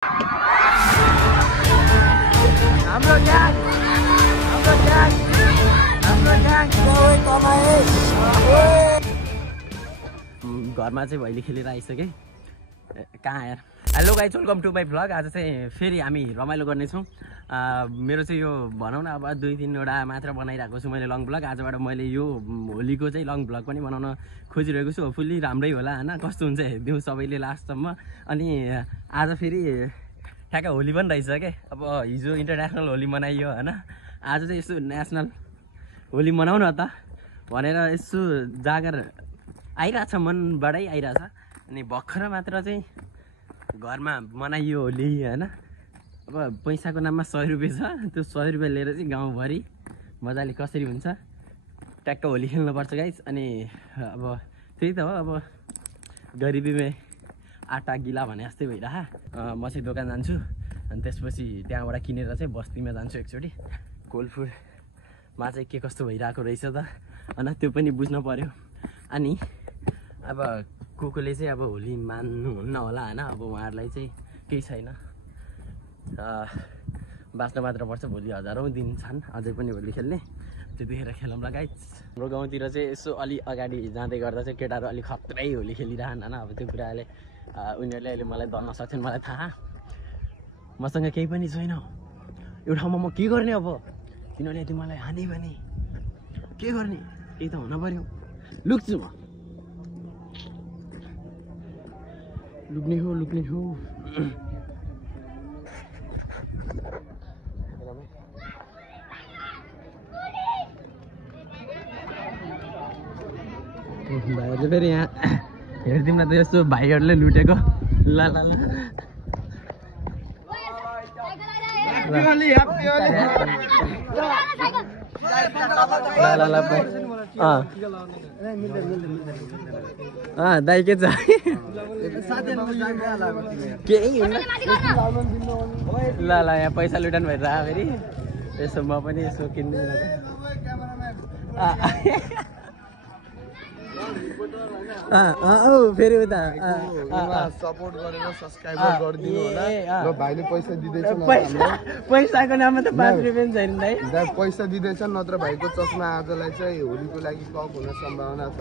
हाम्रो ग्याङ घरमा चाहिँ भैली खेलेर आइसके कहाँ यार। Hello guys, welcome to my vlog. आज चाहिँ फेरि हामी रमाइलो गर्नेछौँ। मेरो चाहिँ यो भनौँ न अब 2-3वटा मात्र बनाइरहेको छु मैले लङ भ्लग। आजबाट मैले यो होलीको चाहिँ लङ भ्लग पनि बनाउन खोजिरहेको छु। होपफुल्ली राम्रै होला होइन, कस्तो हुन्छ हेरिदिउँ सबैले लास्टसम्म। अनि आज फेरि ठ्याक्क होली पनि रहेछ क्या। अब हिजो इन्टरनेसनल होली मनाइयो होइन, आज चाहिँ यसो नेसनल होली मनाउँ न त भनेर यसो जागर आइरहेछ, मनबाटै आइरहेछ। अनि भर्खर मात्र चाहिँ घरमा मनाइयो होली होइन। अब पैसाको नाममा 100 रुपियाँ छ, त्यो 100 रुपियाँ लिएर चाहिँ गाउँभरि मजाले कसरी हुन्छ ट्याक्क होली खेल्नुपर्छ गाइस। अनि अब त्यही त हो, अब गरिबीमै आटा गिला भने जस्तै भइरह। म चाहिँ दोकान जान्छु अनि त्यसपछि त्यहाँबाट किनेर चाहिँ बस्तीमा जान्छु एकचोटि। कोलफुलमा चाहिँ के कस्तो भइरहेको रहेछ त होइन, त्यो पनि बुझ्न पर्यो। अनि अब कोले चाहिँ अब होली मान्नुहुन्न होला होइन, अब उहाँहरूलाई चाहिँ केही छैन, बाँच्न मात्र पर्छ। भोलि हजारौँ दिन छन् अझै पनि होली खेल्ने, त्यतिखेर खेलौँला गाइस। हाम्रो गाउँतिर चाहिँ यसो अलि अगाडि जाँदै गर्दा चाहिँ केटाहरू अलिक खत्रै होली खेलिरहन् होइन। अब त्यो कुराले उनीहरूले अहिले मलाई दल्न सक्छन्, मलाई थाहा। मसँग केही पनि छैन, यो ठाउँमा म के गर्ने अब? तिनीहरूले यदि मलाई हाने भने के गर्ने? केही त हुन पर्यो। लुक्छु म, लुक्ने हो। भाइहरूले फेरि यहाँ हेरिदिउँ न त यस्तो भाइहरूले लुटेको। ल ल ल दाइ के छ? केही हुन्न। ल ल यहाँ पैसा लुटाउनु भइरहेको फेरि। यसो म पनि यसो किन्दिनँ फेरि उता सपोर्ट गरेर सब्स्क्राइब गरिदिनु होला। र भाइले पैसा दिँदैछ, पैसाको नाममा त 5 रुपियाँ छैन दाइ। पैसा दिँदैछ, नत्र भाइको चस्मा आजलाई चाहिँ होलीको लागि कप हुने सम्भावना छ।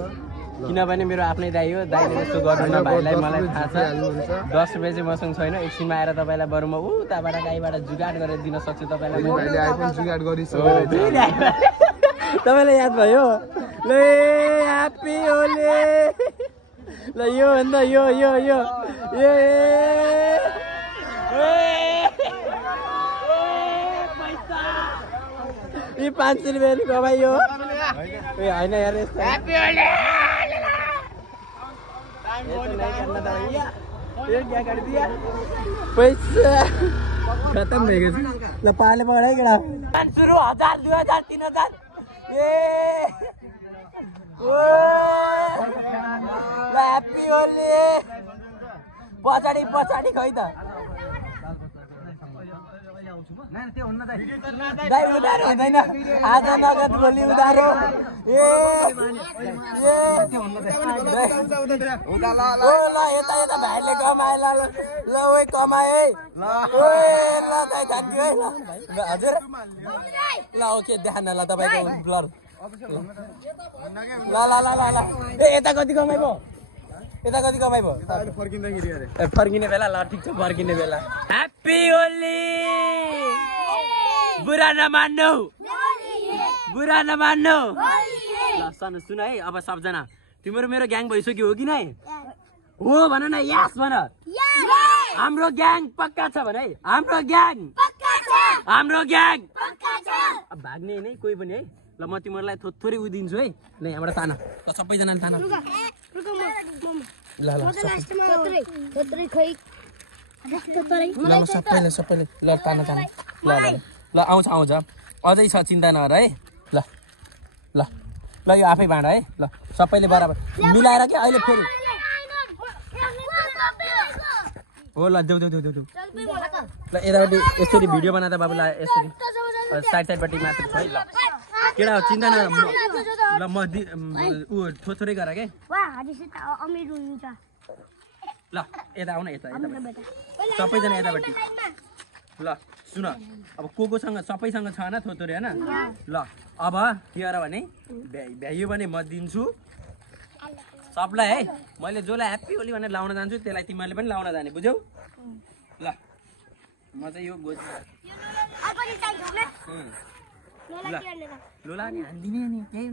किनभने मेरो आफ्नै दाइ हो, दाइले यस्तो गर्नु न भाइलाई, मलाई थाहा छ। 10 रुपियाँ चाहिँ मसँग छैन। एकछिनमा आएर तपाईँलाई बरु म उताबाट गाईबाट जुगाड गरेर दिन सक्छु तपाईँलाई। भाइले आइफोन जुगाड गरिसक्यो, तपाईँलाई याद भयो? ल ह्याप्पी होली। ल यो अन्त यो पैसा 5 रुपियाँ कमाइयो होइन यार। ह्याप्पी होली पैसा खत्म भएको छ। ल पाले पढाइ केटा सुरु 1000 2000 3000 ह्याप्पी होली। पछाडि खै त दाइ उधारो हुँदैन आज, नगद भोलि उधारो। ल यता भाइले कमाए। ल ओइ कमाए ल दाइ थ्याङ्क्यु है। ल हजुर ल ओके ध्यान ल तपाईँको ब्लर। ल ए यता कति कमाइबो? फर्किने बेला। ल ठिक छ, फर्किने बेला। ह्याप्पी होली। बुरा नमान्नु। ल सुन है, अब सबजना तिम्रो मेरो ग्याङ भइसक्यो हो कि नै? हो भन न, यस भन। हाम्रो ग्याङ पक्का छ भन है। हाम्रो ग्याङ अब भाग्ने नै कोही पनि है। ल म तिमीहरूलाई थोरै उदिन्छु है। ल यहाँबाट तान, ल सबैजनाले तान। ल सबैले ल तान। ल आउँछ अझै छ, चिन्ता नगर है। ल यो आफै बाँड है। ल सबैले बराबर मिलाएर क्या। अहिले फेरि हो ल देऊ। ल यतापट्टि यसरी भिडियो बनाउँदा बाबुलाई यसरी साइडपट्टि मात्र छ है। ल केटा हो चिन्ता नगर। ल म थोरै गर के। ल यता आउन यता सबैजना यतापट्टि ल सुन अब कोसँग सबैसँग छ होइन थोथोरे होइन ल अब के गर भने भ्याइयो भने म दिन्छु सबलाई है मैले जसलाई ह्याप्पी होली भनेर लाउन जान्छु त्यसलाई तिमीहरूले पनि लाउन जाने बुझ्यौ ल म चाहिँ यो लोला नि हान्दिने नि केही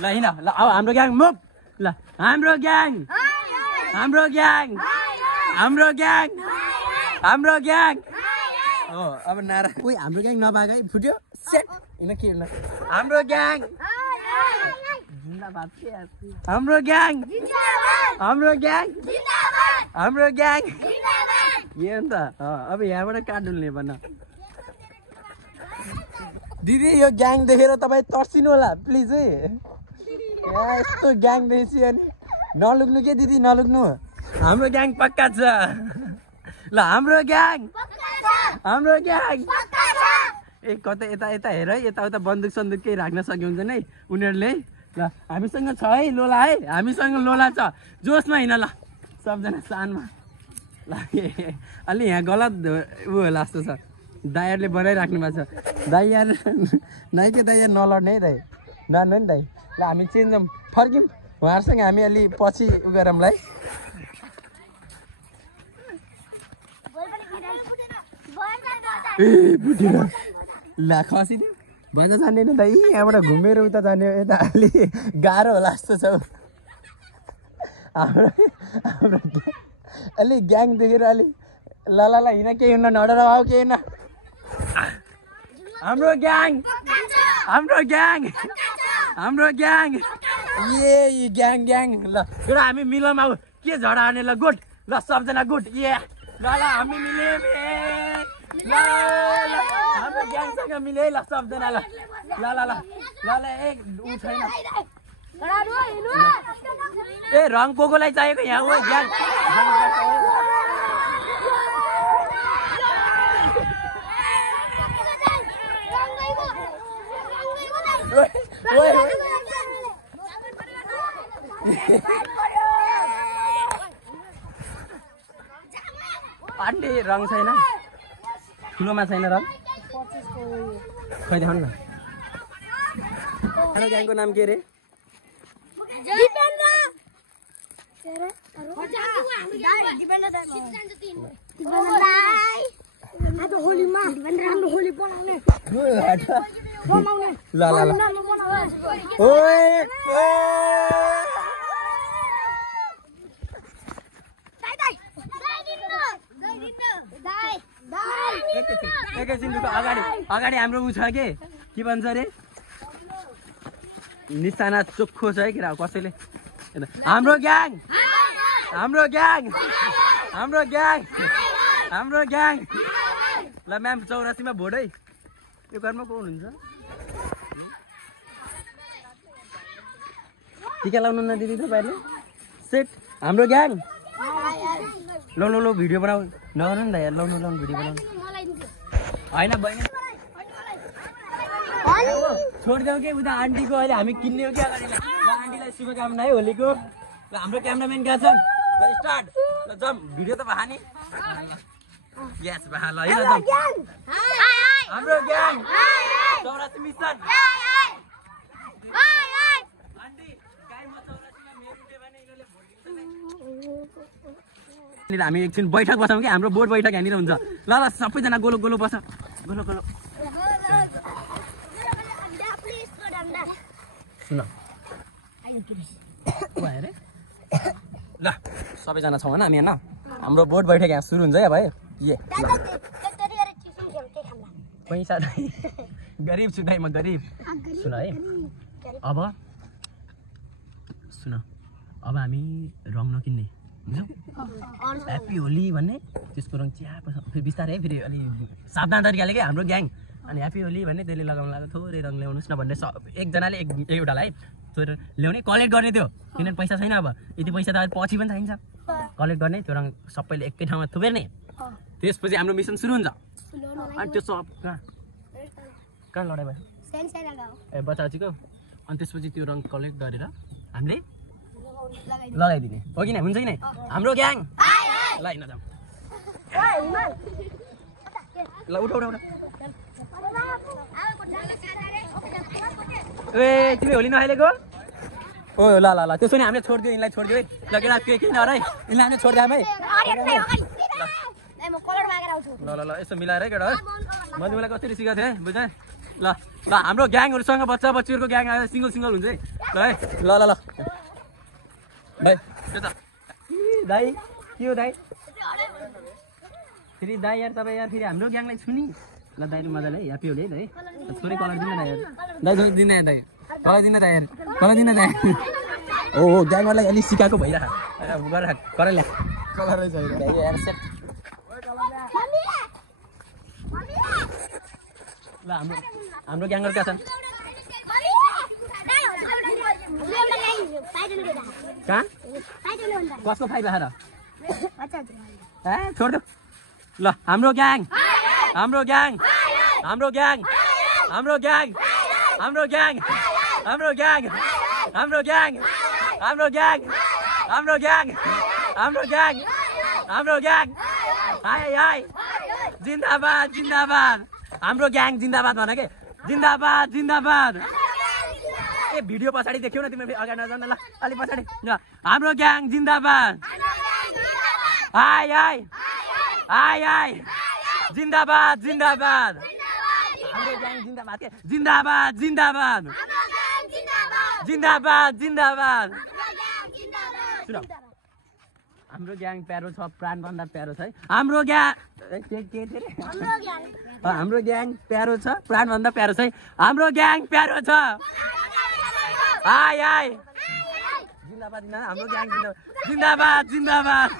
ल हिँड ल अब हाम्रो ग्याङ मुभ ल हाम्रो ग्याङ हाम्रो ग्याङ हाम्रो ग्याङ हाम्रो ग्याङ हो अब नारा ओइ हाम्रो ग्याङ नभागै फुट्यो सेट हैन के हैन हाम्रो ग्याङ जिन्दाबाद हाम्रो ग्याङ हाम्रो ग्याङ हाम्रो ग्याङ यो नि त अब यहाँबाट काट्नुल्ने भन्न दिदी यो ग्याङ देखेर तपाईँ तर्सिनु होला प्लिज है यस्तो ग्याङ देखेपछि अनि नलुक्नु के दिदी नलुक्नु हाम्रो ग्याङ पक्का छ ल हाम्रो ग्याङ हाम्रो ग्याङ ए कतै यता यता हेर है यताउता बन्दुक सन्दुक केही राख्न सक्यो हुन्छ नि उनीहरूले ल हामीसँग छ है लोला है हामीसँग लोला छ जोसमा हिँड ल सबजना सानमा ल अलि यहाँ गलत ऊ होला जस्तो छ दाइहरूले बनाइराख्नु भएको छ दाइ यार नाइके दाइ यार नलड्ने है दाइ नआन्नु नि दाइ ल हामी चेन्ज फर्क्यौँ उहाँहरूसँग हामी अलि पछि उ गरौँलाई ए बुढी ला खसिदियो भन्छ जाने नि दाइ यहाँबाट घुमेर उता जाने यता अलि गाह्रो होला जस्तो छ हाम्रो अलि ग्याङ देखेर अलि ल ल ल हिँड केही हुन्न नडर आऊ केही हुन्न हाम्रो ग्याङ हाम्रो ग्याङ हाम्रो ग्याङ ए ग्याङ ग्याङ ल एउटा हामी मिलौँ अब के झडा हाने ल गुड ल सबजना गुड ए ल ल हामी मिल्यौँ ल हाम्रो ग्याङसँग मिले ल सबजना ल ल ल ल ल ल एक ऊ छैन ए रङ कोकोलाई चाहिएको यहाँ हो ग्याङ आन्टी रङ छैन ठुलोमा छैन रङ खै देखाउनु न हाम्रो ग्याङको नाम के रे ल ल ल एकैछिन अगाडि अगाडि हाम्रो ऊ छ के भन्छ अरे निशाना चोखो छ है केरा कसैले हाम्रो ग्याङ हाम्रो ग्याङ हाम्रो ग्याङ हाम्रो ग्याङ ल म्याम 84 मा भोट है यो घरमा को हुनुहुन्छ टिका लाउनु न दिदी तपाईहरुले सेट हाम्रो ग्याङ लो लो लो भिडियो बनाऊ नगर्नु नि त यार लाउनु लाउनु भिडियो बनाऊ हैन बहिनी छोडिदेऊ के उता आन्टीको अहिले हामी किन्ने हो कि अगाडि ल आन्टीलाई शुभकामना है होलीको ल हाम्रो क्यामेराम्यान कहाँ छन् ल स्टार्ट ल जम भिडियो त भा नि यस भा ल यो जम हाम्रो ग्याङ 84 मिसन आन्टी गाई म 84 मा मेरो उठे भने इनले भोट दिन्छ नि हामी एकछिन बैठक बसौँ कि हाम्रो बोर्ड बैठक यहाँनिर हुन्छ ल ल सबैजना गोलो गोलो बस गोलो गोलो सुन ल सबैजना छौँ होइन हामी होइन हाम्रो बोर्ड बैठक यहाँ सुरु हुन्छ क्या भाइ ए पैसा गरिब छु दाइ म गरिब सुन है अब सुन अब हामी रङ नकिन्ने बुझ्यौ ह्याप्पी होली भन्ने त्यसको रङ च्याप फेरि बिस्तारै फेरि अलि सावधान तरिकाले क्या हाम्रो ग्याङ अनि ह्याप्पी होली भन्ने त्यसले लगाउनु लाग्यो थोरै रङ ल्याउनुहोस् न भन्ने एकजनाले एउटालाई थोरै ल्याउने कलेक्ट गर्ने त्यो किनभने पैसा छैन अब यति पैसा त पछि पनि चाहिन्छ कलेक्ट गर्ने त्यो रङ सबैले एकै ठाउँमा थुपेर्ने त्यसपछि हाम्रो मिसन सुरु हुन्छ अनि त्यो सब कहाँ लडाइ भयो ए बच्चाजीको अनि त्यसपछि त्यो रङ कलेक्ट गरेर हामीले लगाइदिने हो कि नै हुन्छ कि नै हाम्रो ग्याङ ल हिँड्न जाउँ ल उठ उठ उठ ए तिमी होली नखेलेको ओ ल ल ल त्यसो नि हामीले छोडिदियो यिनलाई छोडिदियो है ल केटा के किन र है यिनलाई हामीले छोडिदियो है ल ल ल यसो मिलाएर है केटा है मैले तिमीलाई कसरी सिकाएको थिएँ है बुझ्छ ल ल हाम्रो ग्याङहरूसँग बच्चा बच्चीहरूको ग्याङ आएर सिङ्गल सिङ्गल हुन्छ है ल है ल ल ल भाइ के त दाइ के हो दाइ फेरि दाइ यार तपाईँ यार फेरि हाम्रो ग्याङलाई छुनी ल दाइ मजाले है ह्याप्पी होली है छोरी कलर दिनु दाइ यार दाइ दिनु दाइ कलर दिनु दाइ यार कलर दिनु दाइ ओ ग्याङहरूलाई अलिक सिकाएको भइरह गर कर ल्या कलरै छैन दाइ यार सेट ल हाम्रो ग्याङहरू कहाँ छन् कहाँ कसको फाइभ आएर ए छोड ल हाम्रो ग्याङ हाम्रो ग्याङ हाम्रो ग्याङ हाम्रो ग्याङ हाम्रो ग्याङ हाम्रो ग्याङ हाम्रो ग्याङ हाम्रो ग्याङ हाम्रो ग्याङ हाम्रो ग्याङ हाम्रो ग्याङ हाय हाय जिन्दाबाद जिन्दाबाद हाम्रो ग्याङ जिन्दाबाद भन के जिन्दाबाद जिन्दाबाद ए भिडियो पछाडि देख्यौ न तिमीले अगाडि नजान ल अलि पछाडि हाम्रो ग्याङ जिन्दाबाद हाय हाय हाय हाय जिन्दाबाद जिन्दाबाद हाम्रो ग्याङ जिन्दाबाद के जिन्दाबाद जिन्दाबाद जिन्दाबाद जिन्दाबाद सुन हाम्रो ग्याङ प्यारो छ प्राणभन्दा प्यारो छ है हाम्रो ग्याङ हाम्रो ग्याङ प्यारो छ प्राणभन्दा प्यारो छ है हाम्रो ग्याङ प्यारो छ हाय हाय जिन्दाबाद हाम्रो ग्याङ जिन्दाबाद जिन्दाबाद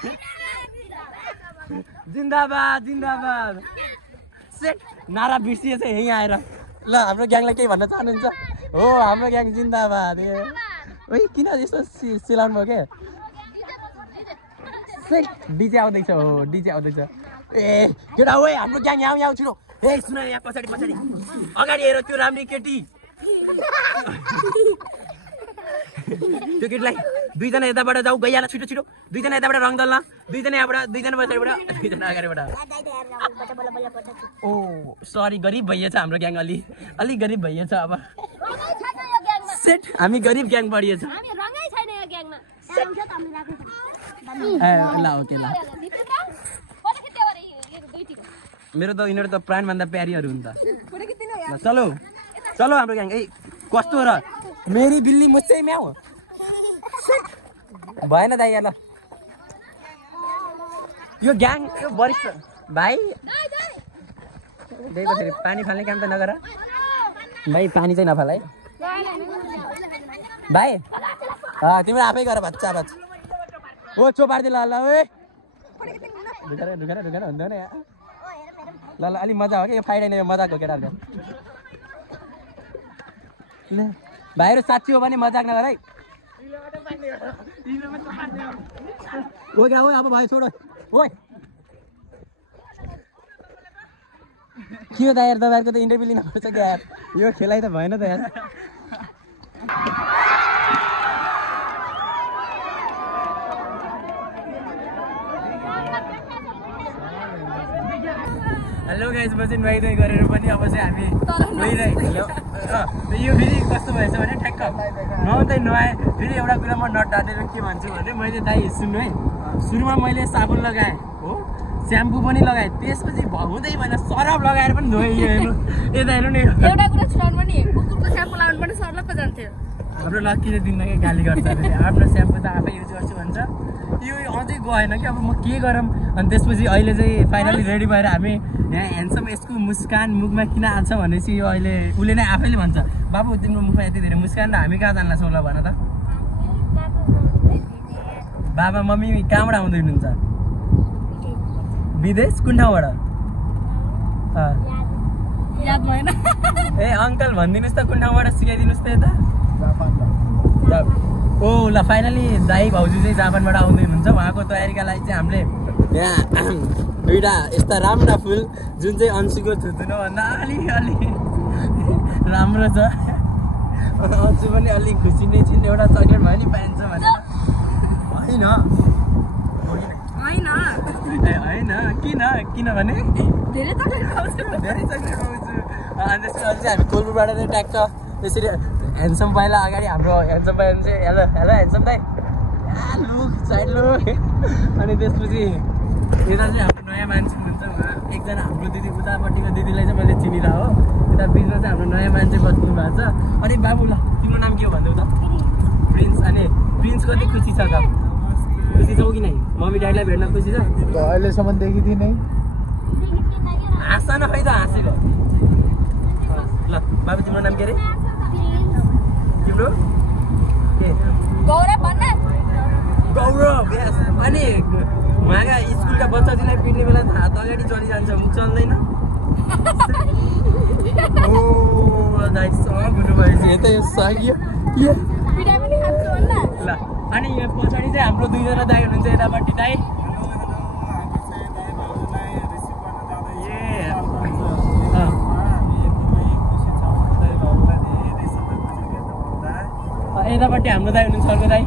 जिन्दाबाद जिन्दाबाद सेट नारा बिर्सिएछ यहीँ आएर ल हाम्रो ग्याङलाई केही भन्न चाहनुहुन्छ हो हाम्रो ग्याङ जिन्दाबाद ए ओइ किन यस्तो सिलाउनु भयो के सेट डिजे आउँदैछ हो डिजे आउँदैछ ए केटा ओइ हाम्रो ग्याङ यहाँ यहाँ छिटो ए सुन यहाँ पछाडि पछाडि अगाडि हेर त्यो राम्री केटी त्यो केटीलाई दुईजना यताबाट जाऊ गइहाल छिटो छिटो दुईजना यताबाट रङ दल्न दुईजना यहाँबाट दुईजना पछाडिबाट दुईजना अगाडिबाट ओ सरी गरिब भइएछ हाम्रो ग्याङ अलि गरिब भइएछ अब सेट हामी गरिब ग्याङ बढिएछ ल ओके ल मेरो त यिनीहरू त प्राणभन्दा प्यारीहरू हुन्छ ल चलो चलो हाम्रो ग्याङ ए कस्तो र मेरी बिल्ली मुझसे म्याउ भएन दाइ ल यो ग्याङ यो वरिष्ठ भाइ देखो फेरि पानी फाल्ने काम त नगर भाइ पानी चाहिँ नफाल है भाइ तिम्रो आफै गर बच्चा बच्चा ओ चोपार्दै ल ल ओए ढुकेर ढुकेर ढुकेर हुँदैन यहाँ ल ल अलिक मजा हो क्या यो फाइड यो मजाको केटाहरू भाइहरू साँच्ची हो भने मजाक नगर है ओ क्या हो अब भाइ छोड ओइ के हो त यार तपाईँहरूको त इन्टरभ्यू लिनुपर्छ क्या यार यो खेलाइ त भएन त यार हेलो गाइस म चाहिँ नुहाइधुवाइ गरेर पनि अब चाहिँ हामी गइरहेको यो फेरि कस्तो भएछ भने ठ्याक्क नुहाउँदै नुहाएँ फेरि एउटा कुरा म नटाटेर के भन्छु भने मैले दाइ सुन्नु है सुरुमा मैले साबुन लगाएँ हो स्याम्पू पनि लगाएँ त्यसपछि हुँदै भएन सरफ लगाएर पनि धोएँ यो हेर्नु यता हेर्नु नि एउटा कुरा छुटाउनु पनि कुकुरको स्याम्पू लगाउनु पनि सरलक्क जान्थ्यो हाम्रो लक्कीले दिनमा के गाली गर्छ अरे आफ्नो स्याम्पू त आफै युज गर्छु भन्छ यो अझै गएन कि अब म के गरौँ अनि त्यसपछि अहिले चाहिँ फाइनली रेडी भएर हामी यहाँ ह्यान्डसम यसको मुस्कान मुखमा किन आउँछ भनेपछि यो अहिले उसले नै आफैले भन्छ बाबु तिम्रो मुखमा यति धेरै मुस्कान र हामी कहाँ जान्ला ल भन त बाबा मम्मी कहाँबाट आउँदै हुनुहुन्छ विदेश कुन ठाउँबाट याद भएन ए अङ्कल भनिदिनुहोस् त कुन ठाउँबाट सिकाइदिनुहोस् त यता ओ ल फाइनली दाइ भाउजू चाहिँ जापानबाट आउँदै हुनुहुन्छ उहाँको तयारीका लागि चाहिँ हामीले यहाँ दुईवटा यस्ता राम्रा फुल जुन चाहिँ अंशुको थुत्नुभन्दा अलि राम्रो छ अंशु पनि अलिक खुसी नै छिन् एउटा चक्लेट भयो नि पाइन्छ भनेर किन होइन होइन किनभने धेरै चक्लेट खाउँछु धेरै चक्लेट खाउँछु अनि त्यसपछि चाहिँ हामी कोलपुरबाट चाहिँ ट्याक्छ त्यसरी ह्यान्डसम भाइलाई अगाडि हाम्रो ह्यान्डसम भाइ चाहिँ हेलो हेलो ह्यान्डसम भाइ लुक साइड लुक अनि त्यसपछि यता चाहिँ हाम्रो नयाँ मान्छे हुनुहुन्छ उहाँ एकजना हाम्रो दिदी उतापट्टिको दिदीलाई चाहिँ मैले चिनिरहेको हो यता बिचमा चाहिँ हाम्रो नयाँ मान्छे बस्नु भएको छ अनि बाबु ल तिम्रो नाम के हो भनिदेऊ त प्रिन्स अनि प्रिन्स कति खुसी छ त खुसी छौ कि नै मम्मी ड्याडीलाई भेट्न खुसी छ अहिलेसम्म देखिदिए नै हाँस न खै त हाँसेर ल बाबु तिम्रो नाम के अरे तिम्रो के गौरव भन्न गौरव यस अनि उहाँका स्कुलका बच्चाजीलाई पिट्ने बेला त हात अगाडि चलिजान्छ चल्दैन ओ दाइ सब हुनुभएछ यता यो सकियो पिटाइ पनि खान्छु भन्न ल अनि यहाँ पछाडि चाहिँ हाम्रो दुईजना दाइ हुनुहुन्छ यतापट्टि दाइ यतापट्टि हाम्रो दाइ हुनुहुन्छ अर्को दाइ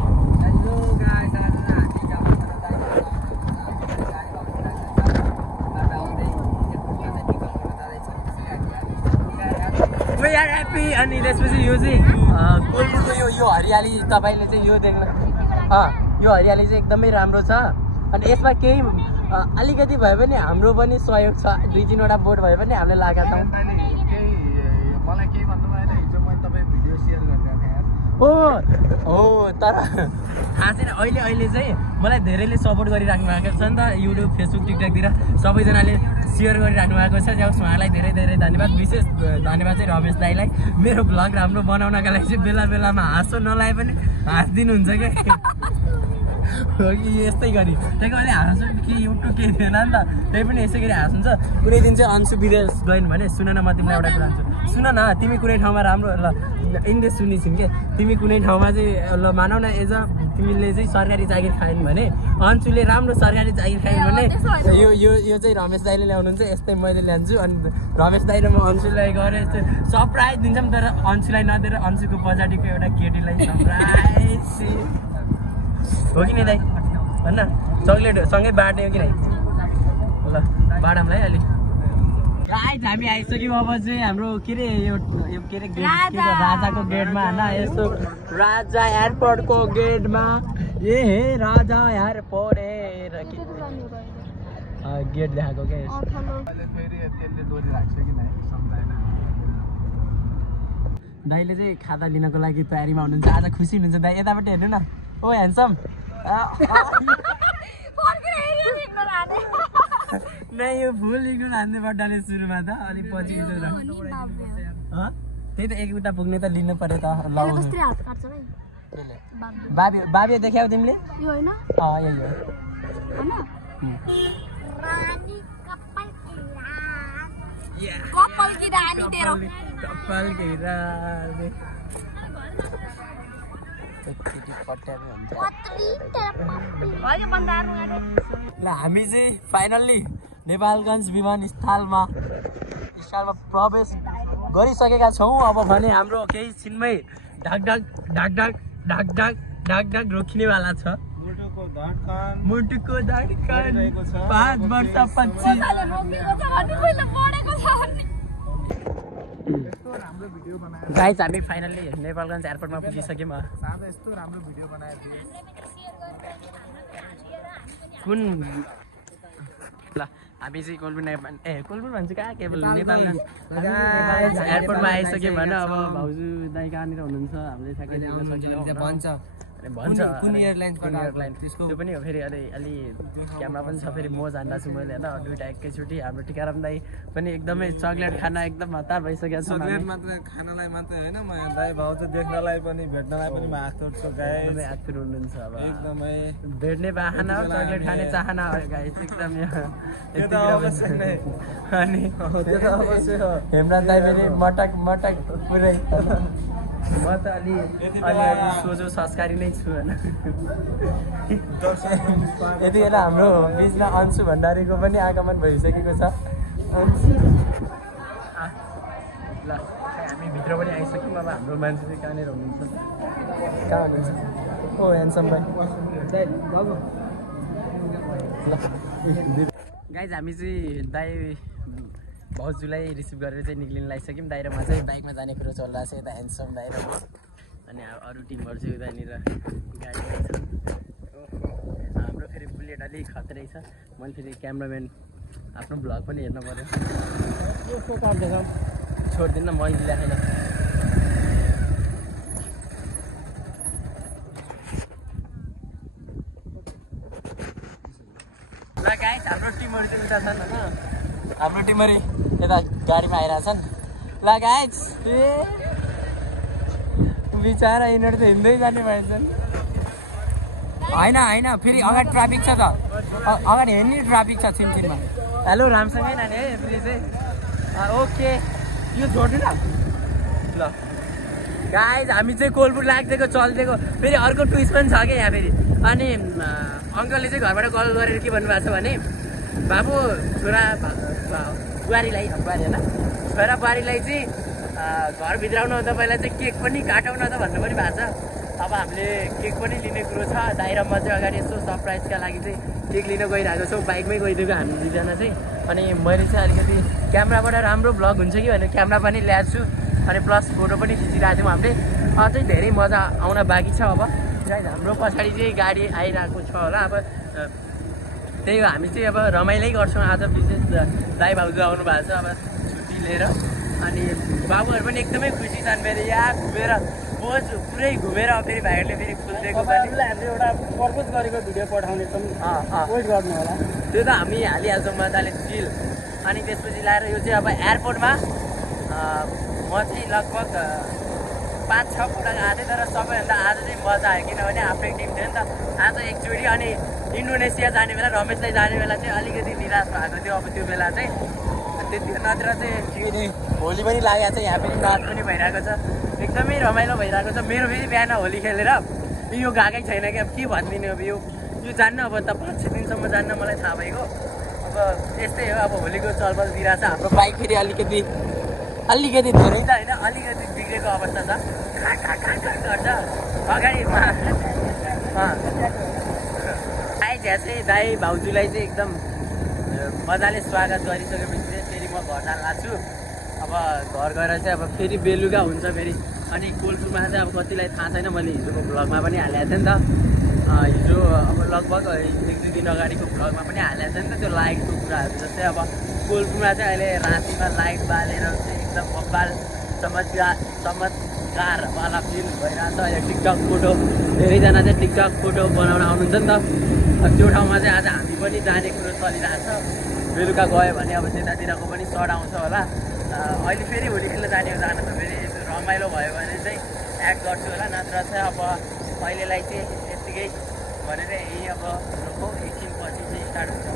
अनि त्यसपछि यो चाहिँ कोलपुरको यो हरियाली तपाईँले चाहिँ यो देख्नु यो हरियाली चाहिँ एकदमै राम्रो छ अनि यसमा केही अलिकति भए पनि हाम्रो पनि सहयोग छ 2-3वटा बोट भए पनि हामीले लगाएका छौँ मलाई केही भन्नु भएन हिजो मैले तपाईँ भिडियो सेयर गरिदिएको थिएँ हो तर थाहा छैन अहिले चाहिँ मलाई धेरैले सपोर्ट गरिराख्नु भएको छ नि त युट्युब फेसबुक टिकटकतिर सबैजनाले सेयर गरिराख्नु भएको छ जस उहाँलाई धेरै धेरै धन्यवाद विशेष धन्यवाद चाहिँ रमेश दाईलाई मेरो भ्लग राम्रो बनाउनका लागि चाहिँ बेला बेलामा हाँसो नलाए पनि हाँसिदिनुहुन्छ क्या हो कि यस्तै गरी त्यही अहिले हाँसो के युट्युब केही थिएन नि त त्यही पनि यसै गरी हाँस्नुहुन्छ कुनै दिन चाहिँ अन्सु विदेश गइन् भने सुन न म तिमीलाई एउटा कुरा भन्छु सुन न तिमी कुनै ठाउँमा राम्रो ल इन्डेस सुनिछिन् के तिमी कुनै ठाउँमा चाहिँ ल मानौ न एज अ तिमीले चाहिँ सरकारी जागिर खायौँ भने अन्सुले राम्रो सरकारी जागिर खायौँ भने यो यो यो चाहिँ रमेश दाईले ल्याउनुहुन्छ यस्तै मैले ल्यान्छु अनि रमेश दाई र म अन्सुलाई गएर यस्तो सरप्राइज दिन्छौँ तर अन्सुलाई नदिएर अन्सुको पछाडिको एउटा केटीलाई सरप्राइज हो कि नै दाइ भन्न चक्लेट सँगै बाँड्ने हो कि नै ल बाँडौँला है अलिक गाइस हामी आइसक्यौँ अब चाहिँ हाम्रो के अरे यो के अरे गेट राजाको गेटमा होइन यस्तो राजा एयरपोर्टको गेटमा ए हे राजा एयरपोर्ट गेट देखाएको क्या फेरि त्यसले डोरी राख्छ कि नै सम्झाएन दाइले चाहिँ खाता लिनको लागि तयारीमा हुनुहुन्छ आज खुसी हुनुहुन्छ दाइ यतापट्टि हेर्नु न ओ ह्यान्डसम नै यो फुल लिनु हान्ने बड्डाले सुरुमा त अनि पछि त्यही त एकवटा पुग्ने त लिनु पर्यो त बाबी बाबी देखाऊ तिमीले यो होइन यही हो कपाल की रानी तेरो कपाल की रानी ल हामी चाहिँ फाइनल्ली नेपालगञ्ज विमानस्थलमा प्रवेश गरिसकेका छौँ अब भने हाम्रो केही छिनमै ढाकढाक ढाकढाक ढाकढाक ढाकढाक रोकिनेवाला छ मुटुको धड्कन 5 वर्षपछि गाइस हामी फाइनल्ली नेपालगञ्ज एयरपोर्टमा पुगिसक्यौँ यस्तो राम्रो भिडियो बनाएको थिएँ कुन ल हामी चाहिँ कोलपुर भन्छ कहाँ केवल नेपालगञ्ज एयरपोर्टमा आइसक्यौँ भने अब भाउजू दाइ कहाँनिर हुनुहुन्छ हामीले भन्छ कुन एयरलाइन त्यो पनि हो फेरि अलि क्यामेरा पनि छ फेरि म जान्दा छु मैले होइन दुइटा एकैचोटि हाम्रो टिकाराम दाई पनि एकदमै चक्लेट खाना एकदम हतार भइसकेको छ चक्लेट मात्र खानालाई मात्रै होइन म दाइ भाउजू देख्नलाई पनि भेट्नलाई पनि म आतुर छु गाइस आतुर हुनुहुन्छ अब एकदमै भेट्ने बाहना हो चक्लेट खाने चाहना हो गाइस एकदम अनि हेमराज दाई पनि मटक पुरै म त अलि सोझो संस्कारी नै छु होइन यतिखेर हाम्रो बिचमा अन्सु भण्डारीको पनि आगमन भइसकेको छ ल हामी भित्र पनि आइसक्यौँ अब हाम्रो मान्छे चाहिँ कहाँनिर हुनुहुन्छ कहाँ हुनुहुन्छ ओ ह्यान्डसम भाइ गाइज हामी चाहिँ दाइ भाउजूलाई रिसिभ गरेर चाहिँ निक्लिनु लागिसक्यौँ। दाइ र म चाहिँ बाइकमा जाने कुरो चलिरहेको छ यता ह्यान्डसम दाइ र म। अनि अरू टिमहरू चाहिँ उतानिर गाडीमै छ। हाम्रो फेरि बुलेट अलिक खतरै छ। मैले फेरि क्यामराम्यान आफ्नो भ्लग पनि हेर्नु पऱ्यो। छोडिदिनु न मैले ल्याएन। ल गाइस हाम्रो टिमहरू चाहिँ उता छन् होइन। हाम्रो टिमहरू यता गाडीमा आइरहेछन्। ल गाइस बिचरा यिनीहरू त हिँड्दै जाने भएछन्। होइन होइन फेरि अगाडि ट्राफिक छ त अगाडि हेर्ने ट्राफिक छ छिनछिनमा। हेलो रामसँगै नानी है फेरि चाहिँ ओके यो छोडिदिनु ल गाइज हामी चाहिँ कोलपुर लाग्दिएको चलिदिएको फेरि अर्को ट्विस्ट पनि छ क्या यहाँ फेरि। अनि अङ्कलले चाहिँ घरबाट कल गरेर के भन्नुभएको छ भने बाबु छोरा बुहारीलाई बुहारी होइन छोरा बुहारीलाई चाहिँ घरभित्र आउनु तपाईँलाई चाहिँ केक पनि काटाउन त भन्नु पनि भएको छ। अब हामीले केक पनि लिने कुरो छ। दाइ र म चाहिँ अगाडि यसो सरप्राइजका लागि चाहिँ केक लिन गइरहेको छौँ। बाइकमै गइदिएको हामी दुईजना चाहिँ। अनि मैले चाहिँ अलिकति क्यामेराबाट राम्रो भ्लग हुन्छ कि भनेर क्यामेरा पनि ल्याएको छु। अनि प्लस फोटो पनि खिचिरहेको थियौँ हामीले। अझै धेरै मजा आउन बाँकी छ। अब हाम्रो पछाडि चाहिँ गाडी आइरहेको छ होला। अब त्यही हो हामी चाहिँ अब रमाइलै गर्छौँ। आज विशेष दाइ भाउजू आउनु भएको छ अब छुट्टी लिएर। अनि बाबुहरू पनि एकदमै खुसी छन्। फेरि यहाँ घुमेर बोझ पुरै घुमेर फेरि भाइहरूले फेरि फुलिदिएको हामीले एउटा प्रपोज गरेको भिडियो पठाउनेछौँ वेट गर्नु होला। त्यो त हामी हालिहाल्छौँ मजाले चिल। अनि त्यसपछि ल्याएर यो चाहिँ अब एयरपोर्टमा म चाहिँ लगभग 5-6 पटक आएको थिएँ। तर सबैभन्दा आज चाहिँ मजा आयो किनभने आफ्नै टिम थियो नि त आज एकचोटि। अनि इन्डोनेसिया जाने बेला रमेशलाई जाने बेला चाहिँ अलिकति निराश भएको थियो। अब त्यो बेला चाहिँ त्यति नत्र चाहिँ होली पनि लागेको छ। यहाँ पनि नाच पनि भइरहेको छ। एकदमै रमाइलो भइरहेको छ। मेरो फेरि बिहान होली खेलेर यो गएकै छैन कि अब के भनिदिने। अब यो जान्न अब त 5-6 दिनसम्म जान्न मलाई थाहा भएको। अब यस्तै हो अब होलीको चलबल दिइरहेको छ। हाम्रो बाइक फेरि अलिकति धेरै त होइन अलिकति बिग्रेको अवस्था छ। गर्छ अगाडिमा आइ त्यहाँ चाहिँ दाइ भाउजूलाई चाहिँ एकदम मजाले स्वागत गरिसकेपछि चाहिँ फेरि म घर जान लाग्छु। अब घर गएर चाहिँ अब फेरि बेलुका हुन्छ फेरि। अनि कोलपुरमा चाहिँ अब कतिलाई थाहा छैन मैले हिजोको भ्लगमा पनि हालेको थिएँ नि त। हिजो अब लगभग 1-2 दिन अगाडिको भ्लगमा पनि हालेको थिएँ नि त त्यो लाइटको कुराहरू। जस्तै अब कोलपुरमा चाहिँ अहिले रातिमा लाइट बालेर चाहिँ एकदम बब्बाल चमत्कारवाला फिल भइरहेछ। यो टिकटक फोटो धेरैजना चाहिँ टिकटक फोटो बनाउन आउनुहुन्छ नि त। त्यो ठाउँमा चाहिँ आज हामी पनि जाने कुरो चलिरहेछ। बेलुका गयो भने अब त्यतातिरको पनि सट आउँछ होला। अहिले फेरि होली खेल्न जाने हो जानु त फेरि रमाइलो भयो भने चाहिँ एड गर्छु होला। नत्र चाहिँ अब अहिलेलाई चाहिँ यत्तिकै भनेर यही अब एकछिनपछि चाहिँ स्टार्ट हुन्छ।